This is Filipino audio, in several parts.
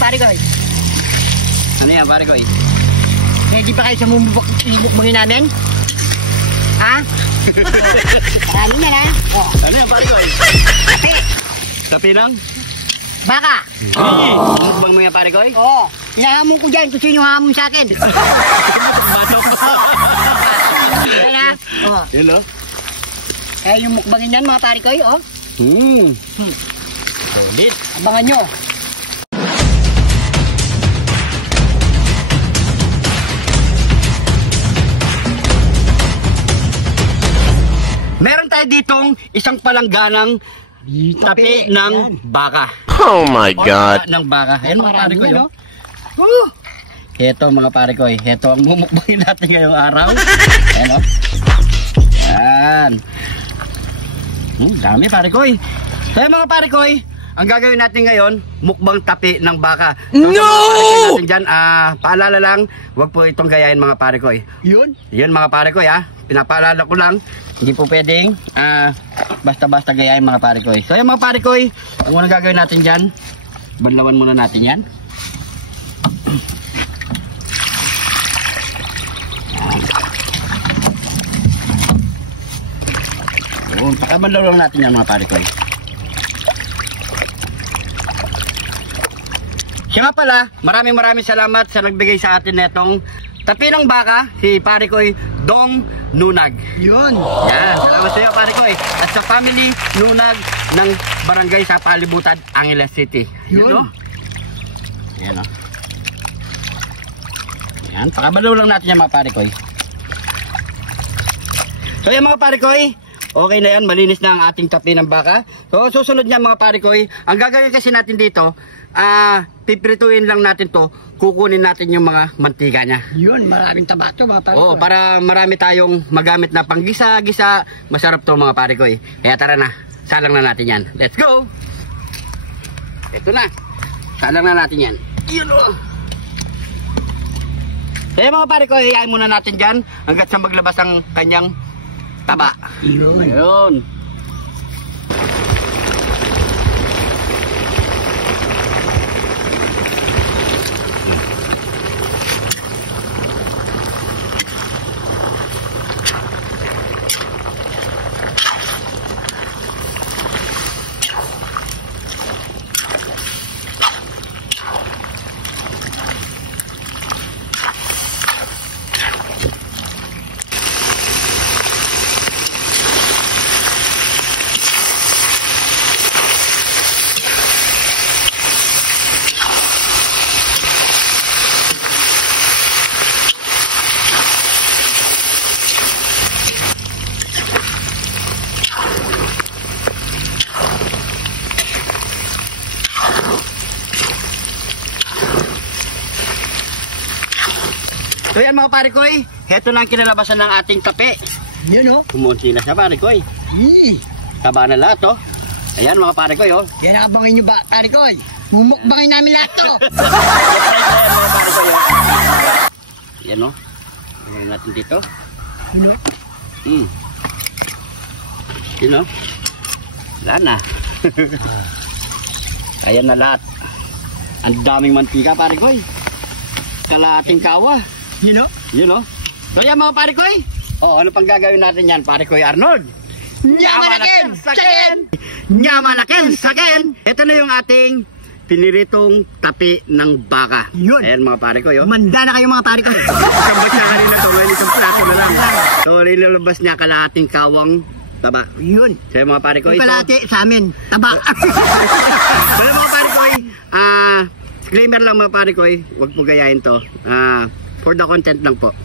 pare ko. Ano yan, pare ko eh? Ready pa kayo sa mumukbangin namin? Ha? Marami yan ha? Oh. Ano yan, pare ko eh? Kape. Kape lang? Baka. Mukbang mo yan, pare ko eh? Oo. Hinahamon ko dyan kung sino hamon sa akin. Yan ha? Oo. Yun o? Eh yung mukbangin yan mga pare ko oh. Solid. Abangan nyo. Meron tayo ditong isang palangganang tapi ng baka. Oh my God. Ng baka. Ayan mga pare ko yun. Ito mga pare ko. Ito ang mumukbangin natin ngayong araw. Ayan o. Ayan. Dami pare ko. So mga pare ko, ang gagawin natin ngayon, mukbang tapi ng baka. So, no! Natin dyan, paalala lang, huwag po itong gayahin mga pare ko. Yun? Yun mga pare ko, pinapaalala ko lang. Hindi po pwedeng basta-basta gayahin mga pare ko. So yung mga pare ko, ang unang gagawin natin dyan, banlawan muna natin yan. Yun, pakabanlaw lang natin yan mga pare ko. Siya nga pala, maraming salamat sa nagbigay sa atin netong tapi ng baka, si pare ko Dong Nunag. Yun. Yan, salamat sa iyo pare ko at sa family Nunag ng barangay sa Palibutan, Angeles City. Yun o. Yan o. Yan, pakabalaw lang natin yan mga pare ko. So yan mga pare ko, okay na yan, malinis na ang ating tapi ng baka. So susunod niya mga pare ko, ang gagawin kasi natin dito, piprituin lang natin to, kukunin natin yung mga mantika niya. Yun, maraming taba to mga pare ko. Oo, para marami tayong magamit na panggisa-gisa, masarap to mga pare ko. Kaya tara na, salang na natin yan. Let's go! Ito na, salang na natin yan. Yun o! Kaya mga pare ko, iyayin muna natin dyan hanggat sa maglabas ang kanyang taba. Yun. Yun. So yan mga pare ko, heto na ang kinalabasan ng ating tape. Yun o. Kumunti na siya pare ko. Taba na lahat o. Ayan mga pare ko. Yan abangin nyo ba pare ko? Mumukbangin namin lahat to. Yan o. Ayan natin dito. Yun o. Yun o. Wala na. Ayan na lahat. Ang daming mantika pare ko. Kalahating kawa. Yun o. Yun o. So yan mga pare ko. Ano pang gagawin natin yan pare ko Arnold? Nyamalakin sakin! Nyamalakin sakin! Ito na yung ating piniritong tapi ng baka. Yun. Ayan mga pare ko. Manda na kayo mga pare ko. Sabot siya kanina to. Ngayon isang plato na lang. So nilulabas niya kalahating kawang taba. Yun. So mga pare ko. Kalahati sa amin. Taba. So mga pare ko. Disclaimer lang mga pare ko. Huwag po gayahin to. For the content lang po.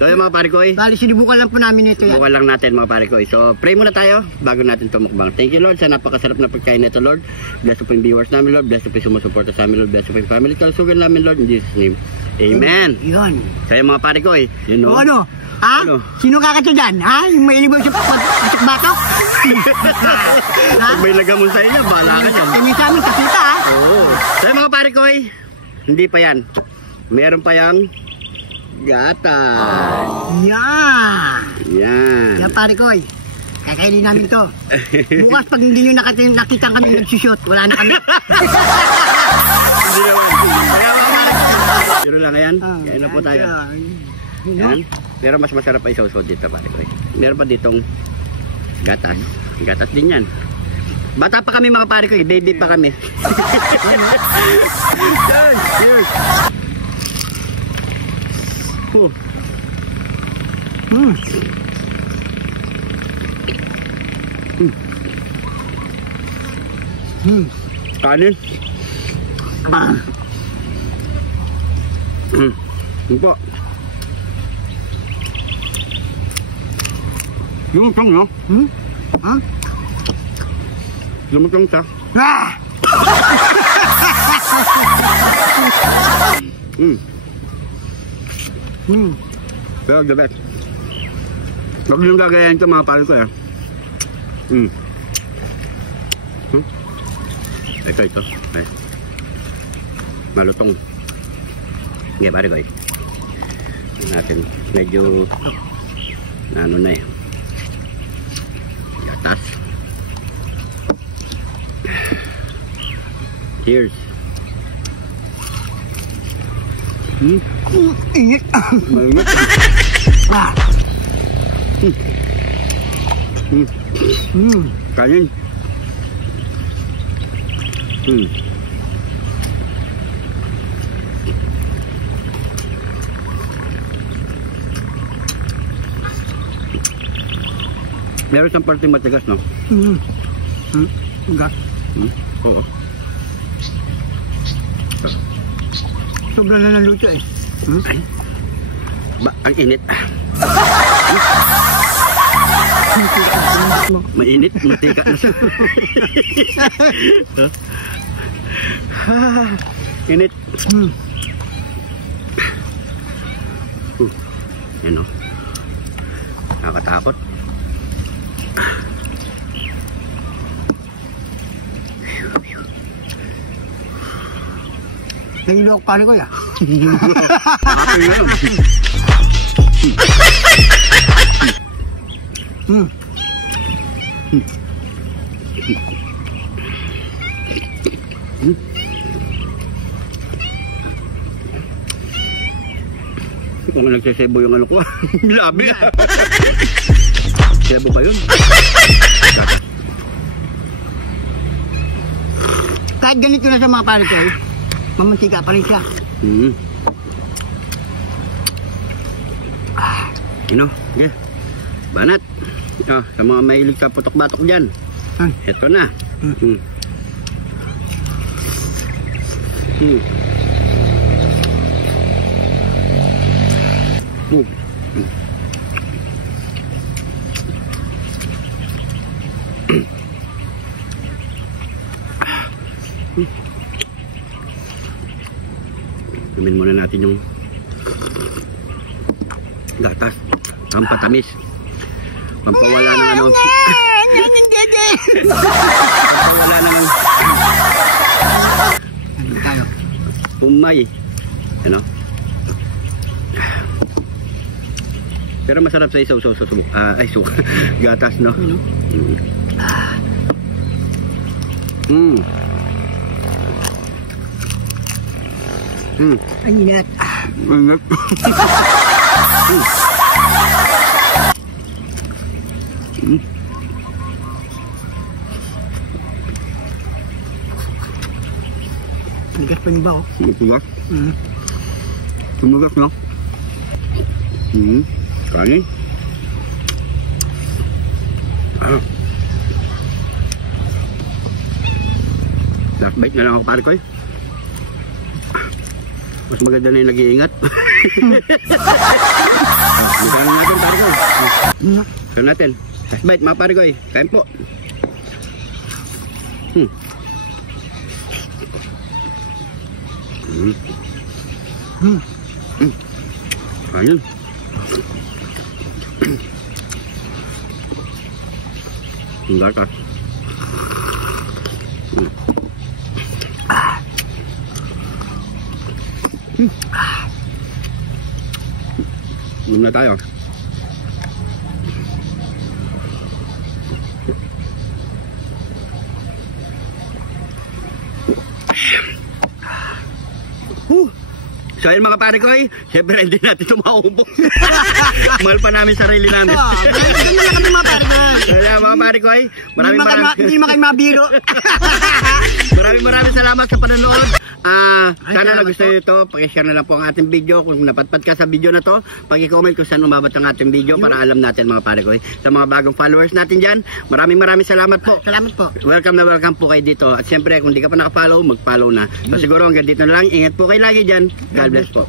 So yung mga pare ko, bali sinubukan lang po namin ito. Subukan lang natin mga pare ko. So pray muna tayo bago natin tumukbang. Thank you Lord sa napakasarap na pagkain nito Lord. Bless po yung viewers namin Lord. Bless po yung sumusuporta sa amin Lord. Bless po yung family kalusugan namin Lord. In Jesus name. Amen. Yun. So yung mga pare ko yun o. Ano? Ha? Ano? Sino kakatyo dyan? Ha? Yung may ilibang sa batok? Pag may lagamon sa inyo, bahala ka dyan. Kami sa amin kasita ha? Oo. So yung mga pare ko hindi pa yan. Meron pa yang gatas. Yan. Yan. Yan pare ko. Kakainin namin ito. Bukas pag hindi nyo nakita kami nagsushoot, wala na kami. Hindi Hindi naman. Kaya mga pare. Pero lang yan. Kain na po tayo. Yan. Pero mas masarap pa isaw-saw dito pare ko. Meron pa ditong gatas. Gatas din yan. Bata pa kami mga pare ko, baby pa kami. Cheers! Kanin. Yun po. Lumutong, no? Lumutong siya. Pero the best. Huwag niyong gagayahin ito mga pare ko eh. Ito. Ay. Malutong. Sige pare ko eh. Natin medyo ano na eh. Gatas. Cheers. Init. Mainit. Kanin. Meron siyang parte matigas, no? Enggak. Oo. Sobrang na naluto eh. Ay. Ang init. Mainit, matika na siya. Init. Yan o. Nakatakot. Nagilok pare ko ya. Bakit nga lang. Kung nagsasebo yung ano ko, milabi. Sebo ba yun? Kahit ganito na sa mga pare ko eh, mamantika pa rin siya. Ano? Okay. Banat. Sa mga mahilig sa putok-batok dyan. Ito na. Kumin muna natin yung gatas. Ang patamis. Pampawala ng ano. Pampawala ng umay. Ano? Pero masarap sa isaw sa subok. Ay, suka. Gatas, no? Ang init. Ingat. Bigas pa yung ba, oh? Tugas. Tumugas, no? Kanin. Last bite na lang ako pare ko eh. Mas maganda na yung nag-iingat. Magkain natin pare ko. Magkain natin. Last bite mga pare ko eh. Kain po. Ayun. Ang gatas. Inom na tayo. So yun mga pare ko, syempre hindi natin ito maubos. Mahal pa namin sarili namin. Ganyan lang kami mga pare ko. Kaya mga pare ko, Hindi mo kayo mabiro. maraming salamat sa panonood. Sana nagustuhan nyo ito. Pakishare na lang po ang ating video. Kung napatpat ka sa video na to, pag-comment kung saan umabot ang ating video para alam natin mga pare ko. Sa mga bagong followers natin dyan, maraming salamat po. Salamat po. Welcome po kayo dito. At syempre kung di ka pa nakafollow, mag-follow na. So siguro hanggang dito na lang. Ingat po kayo lagi dyan. God bless po.